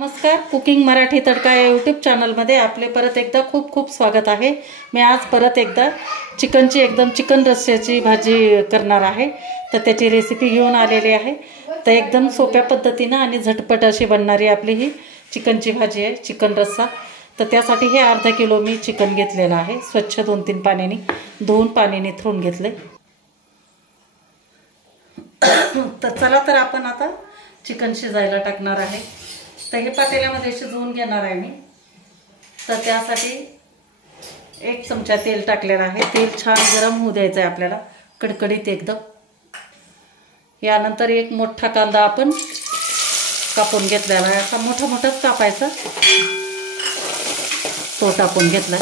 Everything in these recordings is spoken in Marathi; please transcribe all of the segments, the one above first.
नमस्कार, कुकिंग मराठी तडका या यूट्यूब चॅनलमध्ये आपले परत एकदा खूप खूप स्वागत आहे। मी आज परत एकदा चिकनची एकदम चिकन रस्स्याची भाजी करणार आहे। तर त्याची रेसिपी घेऊन आलेली आहे। तर एकदम सोप्या पद्धतीने आणि झटपट अशी बनणारी आपली ही चिकनची भाजी आहे, चिकन रस्सा। तर त्यासाठी हे अर्धा किलो मी चिकन घेतलेलं आहे। स्वच्छ 2-3 पाण्याने धुवून पाणी निथरून घेतले। तर चला तर आपण आता चिकन शिजायला टाकणार आहे। तर हे पातेल्यामध्ये शिजवून घेणार आहे मी। तर त्यासाठी 1 चमचा तेल टाकलेला आहे। तेल छान गरम होऊ द्यायचं आहे आपल्याला, कडकडीत एकदम। यानंतर एक मोठा कांदा आपण कापून घेतलेला आहे। असा मोठा मोठाच कापायचा, तो टाकून घेतला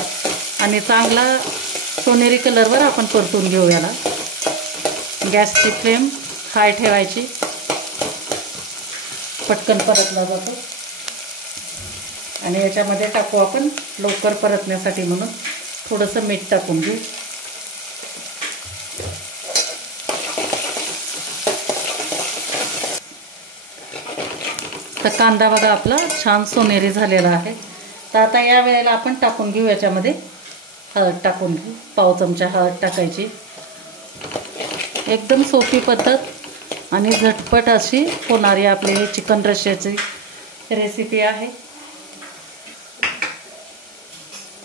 आणि चांगला सोनेरी कलरवर आपण परतून घेऊ याला। गॅसची फ्लेम हाय ठेवायची, पटकन परतला जातो। आणि याच्यामध्ये टाकू आपण लवकर परतण्यासाठी म्हणून थोडंसं मीठ टाकून घेऊ। तर कांदा बघा आपला छान सोनेरी झालेला आहे। तर आता या वेळेला आपण टाकून घेऊ याच्यामध्ये हळद टाकून घेऊ। पाव चमचा हळद टाकायची। एकदम सोपी पद्धत आणि झटपट अशी होणारी आपली चिकन रस्स्याची रेसिपी आहे।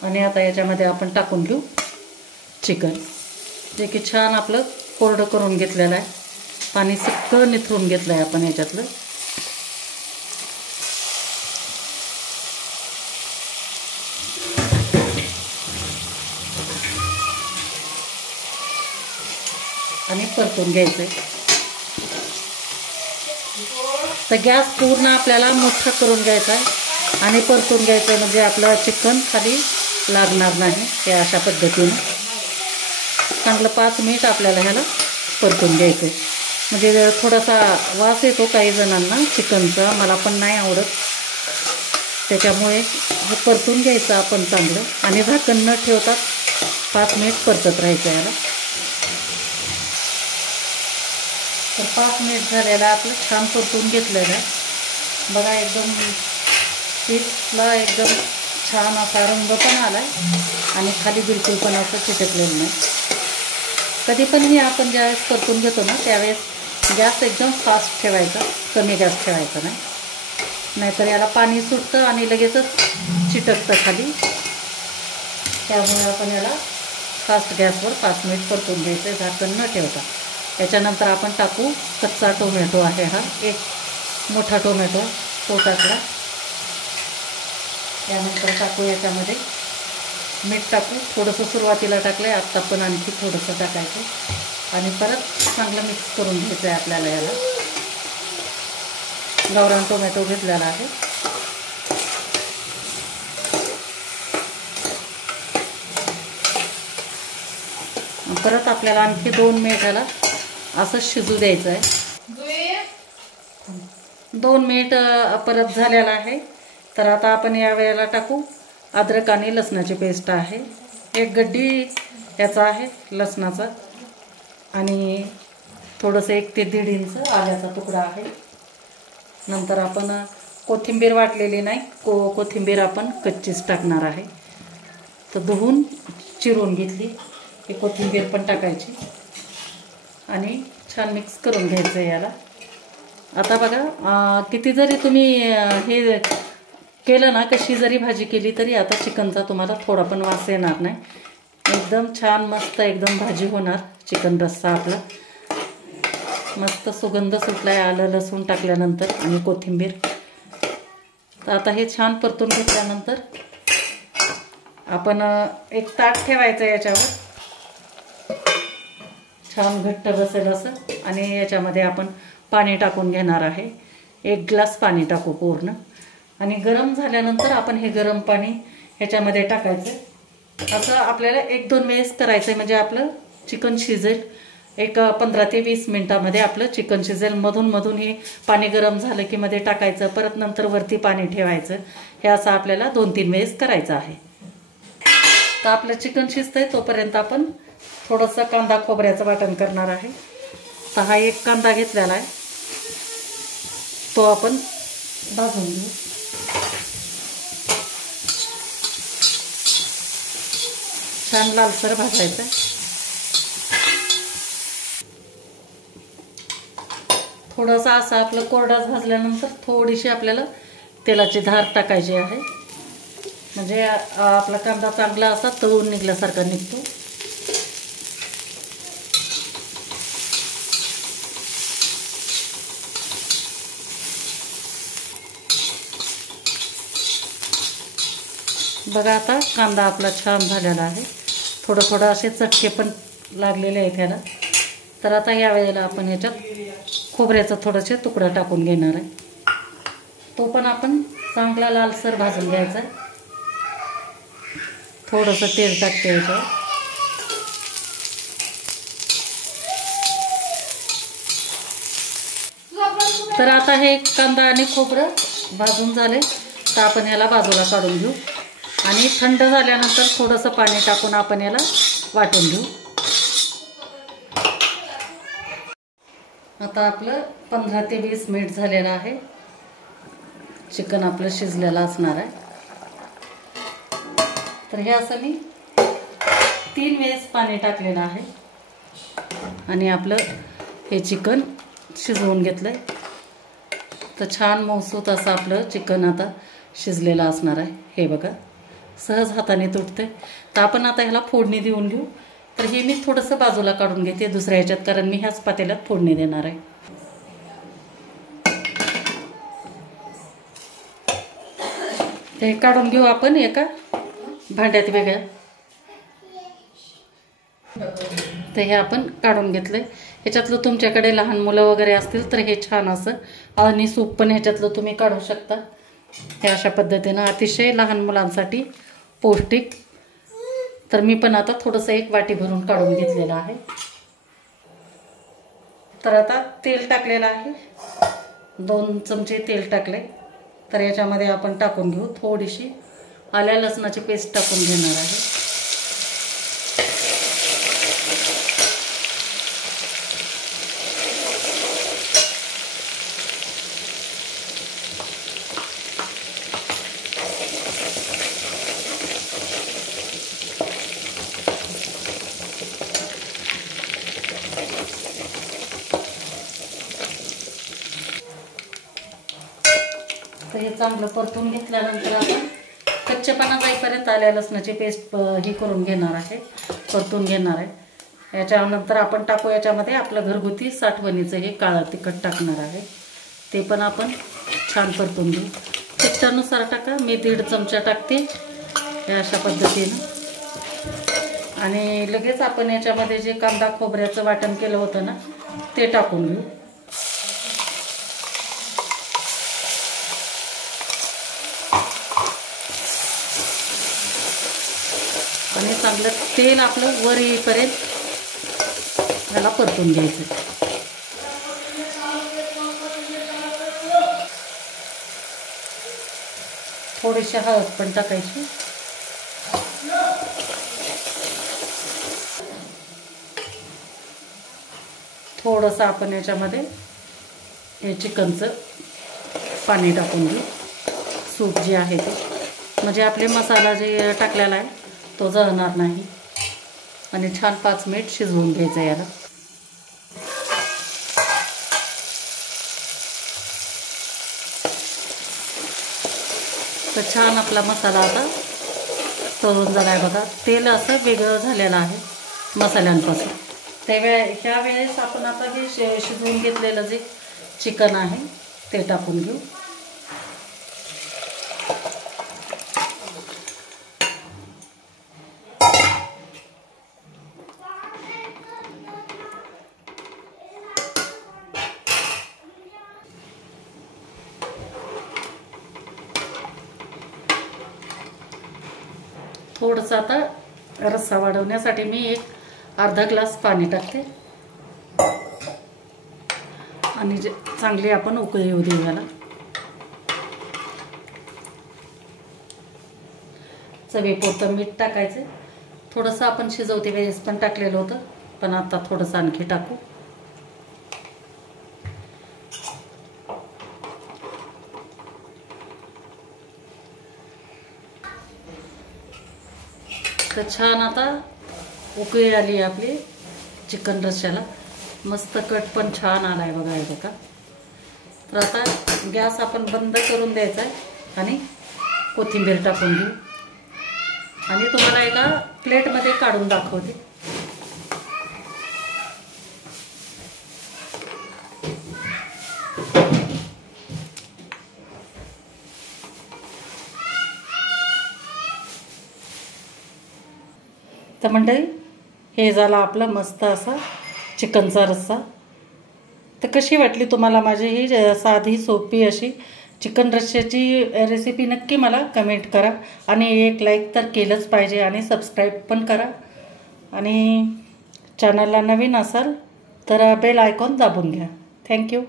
आणि आता याच्यामध्ये आपण टाकून घेऊ चिकन, जे की छान आपलं कोरडं करून घेतलेलं आहे। पाणी सगळं निथरून घेतलं आहे आपण याच्यातलं। आणि परतून घ्यायचं। तर गॅस पूर्ण आपल्याला मोठा करून घ्यायचा आहे आणि परतून घ्यायचं, म्हणजे आपलं चिकन खाली लागणार नाही। हे अशा पद्धतीने चांगलं 5 मिनिट आपल्याला ह्याला परतून घ्यायचं, म्हणजे थोडासा वास येतो काही जणांना चिकनचा, मला पण नाही आवडत। त्याच्यामुळे हे परतून घ्यायचं आपण चांगलं आणि झाकण न ठेवता 5 मिनिट परतत राहायचं याला। तर 5 मिनिट झालेला आपलं छान परतून घेतलेलं आहे बघा। एकदम पीसला एकदम छान असा रंग पण आलाय आणि खाली बिलकुल पण असं चिटकलेलं नाही। कधी पण हे आपण ज्यावेळेस परतून घेतो ना, त्यावेळेस गॅस एकदम फास्ट ठेवायचा, कमी गॅस ठेवायचा नाही, नाहीतर याला पाणी सुटतं आणि लगेचच चिटकतं खाली। त्यामुळे आपण याला फास्ट गॅसवर 5 मिनिट परतून घ्यायचं झाकण न ठेवता। त्याच्यानंतर आपण टाकू कच्चा टोमॅटो आहे हा, 1 मोठा टोमॅटो, तो टाकला। त्यानंतर टाकू याच्यामध्ये मीठ टाकू, थोडंसं सुरुवातीला टाकलं आहे, आत्ता पण आणखी थोडंसं टाकायचं आणि परत चांगलं मिक्स करून घ्यायचं आहे आपल्याला याला। गावरान टोमॅटो घेतलेला आहे। परत आपल्याला आणखी 2 मिनिट याला असं शिजू द्यायचं आहे। 2 मिनिट परत झालेला आहे। तर आता आपण या वेळेला टाकू अद्रक आणि लसणाची पेस्ट आहे। 1 गड्डी याचा आहे लसणाचा आणि थोडंसं 1 ते 1.5 इंच आल्याचा तुकडा आहे। नंतर आपण कोथिंबीर वाटलेली नाही, कोथिंबीर आपण कच्चीच टाकणार आहे। तर धुवून चिरून घेतली, ही कोथिंबीर पण टाकायची आणि छान मिक्स करून घ्यायचं याला। आता बघा किती जरी तुम्ही हे केलं ना, कशी जरी भाजी केली तरी आता चिकनचा तुम्हाला थोडा पण वास येणार नाही। एकदम छान मस्त एकदम भाजी होणार चिकन रस्सा आपला। मस्त सुगंध सुटलाय आलं लसूण टाकल्यानंतर आणि कोथिंबीर। तर आता हे छान परतून घेतल्यानंतर आपण 1 ताट ठेवायचं याच्यावर, छान घट्ट बसेल असं। आणि याच्यामध्ये आपण पाणी टाकून घेणार आहे, 1 ग्लास पाणी टाकू पूर्ण। आणि गरम झाल्यानंतर आपण हे गरम पाणी ह्याच्यामध्ये टाकायचं। असं आपल्याला 1-2 वेळेस करायचं आहे, म्हणजे आपलं चिकन शिजेल। 15 ते 20 मिनिटामध्ये आपलं चिकन शिजेल। मधून मधून हे पाणी गरम झालं की मध्ये टाकायचं, परत नंतर वरती पाणी ठेवायचं। हे असं आपल्याला 2-3 वेळेस करायचं आहे। तर आपलं चिकन शिजतंय तोपर्यंत आपण थोडंसं कांदा खोबऱ्याचं वाटण करणार आहे। तर हा 1 कांदा घेतलेला आहे, तो आपण भाजून घेऊ। छान लालसर भाजायचं. थोडासा असा आपलं कोरडाच भाजल्यानंतर थोडीशी आपल्याला तेलाची धार टाकायची आहे, म्हणजे आपला कांदा चांगला असा तळून निघल्यासारखा निघतो. बघा आता कांदा आपला छान झालेला आहे. थोडं थोडं असे चटके पण लागलेले आहेत ह्याला. तर आता या वेळेला आपण ह्याच्यात खोबऱ्याचा थोडासे तुकडा टाकून घेणार आहे. तो पण आपण चांगला लालसर भाजून घ्यायचा आहे. थोडंसं तेल टाकते ह्याच्यावर. तर आता हे कांदा आणि खोबरं भाजून झाले, तर आपण ह्याला बाजूला काढून घेऊ आणि थंड झाल्यानंतर थोडंसं पाणी टाकून आपण याला वाटून घेऊ. आता आपलं 15 ते 20 मिनिट झालेलं आहे. चिकन आपलं शिजलेलं असणार आहे. तर हे असं मी 3 वेळेस पाणी टाकलेलं आहे आणि आपलं हे चिकन शिजवून घेतलंय. तर छान मौसूत असं आपलं चिकन आता शिजलेलं असणार आहे. हे बघा, सहज हाताने तुटते. तर आपण आता ह्याला फोडणी देऊन घेऊ. तर हे मी थोडंसं बाजूला काढून घेते दुसऱ्या ह्याच्यात, कारण मी ह्याच पातेल्यात फोडणी देणार आहे. हे काढून घेऊ आपण एका भांड्यात वेगळ्या. तर हे आपण काढून घेतलंय. ह्याच्यातलं तुमच्याकडे लहान मुलं वगैरे असतील तर हे छान असं आणि सूप पण ह्याच्यातलं तुम्ही काढू शकता. हे अशा पद्धतीनं अतिशय लहान मुलांसाठी पौष्टिक. तर मी पण आता थोडंसं एक वाटी भरून काढून घेतलेलं आहे. तर आता तेल टाकलेलं आहे, 2 चमचे तेल टाकले. तर याच्यामध्ये आपण टाकून घेऊ थोडीशी आल्या लसणाची पेस्ट टाकून घेणार आहे. तर हे चांगलं परतून घेतल्यानंतर आपण कच्चेपणा जाईपर्यंत आल्या लसणाची पेस्ट ही करून घेणार आहे, परतून घेणार आहे. याच्यानंतर आपण टाकू याच्यामध्ये आपलं घरगुती साठवणीचं हे काळं तिखट टाकणार आहे. ते पण आपण छान परतून घेऊ. तिखटानुसार टाका, मी 1.5 चमचा टाकते हे अशा पद्धतीनं. आणि लगेच आपण याच्यामध्ये जे कांदा खोबऱ्याचं वाटण केलं होतं ना ते टाकून घेऊ. आणि चांगलं तेल आपलं वर येईपर्यंत याला परतून घ्यायचं. थोडीशी हळद पण टाकायची. थोडंसं आपण याच्यामध्ये हे चिकनचं पाणी टाकून घेऊ, सूप जे आहे ते, म्हणजे आपले मसाला जे टाकलेला आहे तो जळणार नाही. आणि छान 5 मिनिट शिजवून घ्यायचं याला. तर छान आपला मसाला आता तळून झाला आहे बघा. तेल असं वेगळं झालेलं आहे मसाल्यांपासून. ह्या वेळेस आपण आता हे शिजवून घेतलेलं जे चिकन आहे ते टाकून घेऊ. थोडंसं आता रस्सा वाढवण्यासाठी मी एक अर्धा ग्लास पाणी टाकते आणि चांगली आपण उकळी येऊ देऊ याला. चवीपुरतं मीठ टाकायचं. थोडंसं आपण शिजवते वेळेस पण टाकलेलं होतं, पण आता थोडंसं आणखी टाकू. तर छान आता उकळी आली आपली चिकन रश्श्याला, मस्त कट पण छान आला आहे बघा. हे बघा. तर आता गॅस आपण बंद करून द्यायचा आहे आणि कोथिंबीर टाकून घेऊ आणि तुम्हाला एका प्लेटमध्ये काढून दाखवते. तर मंडळी, हे झालं आपलं मस्त असा चिकनचा रस्सा. तर कशी वाटली तुम्हाला माझी ही साधी सोपी अशी चिकन रश्श्याची रेसिपी? नक्की मला कमेंट करा आणि एक लाईक तर केलंच पाहिजे आणि सबस्क्राईब पण करा. आणि चॅनलला नवीन असाल तर बेल आयकॉन दाबून घ्या. थँक्यू.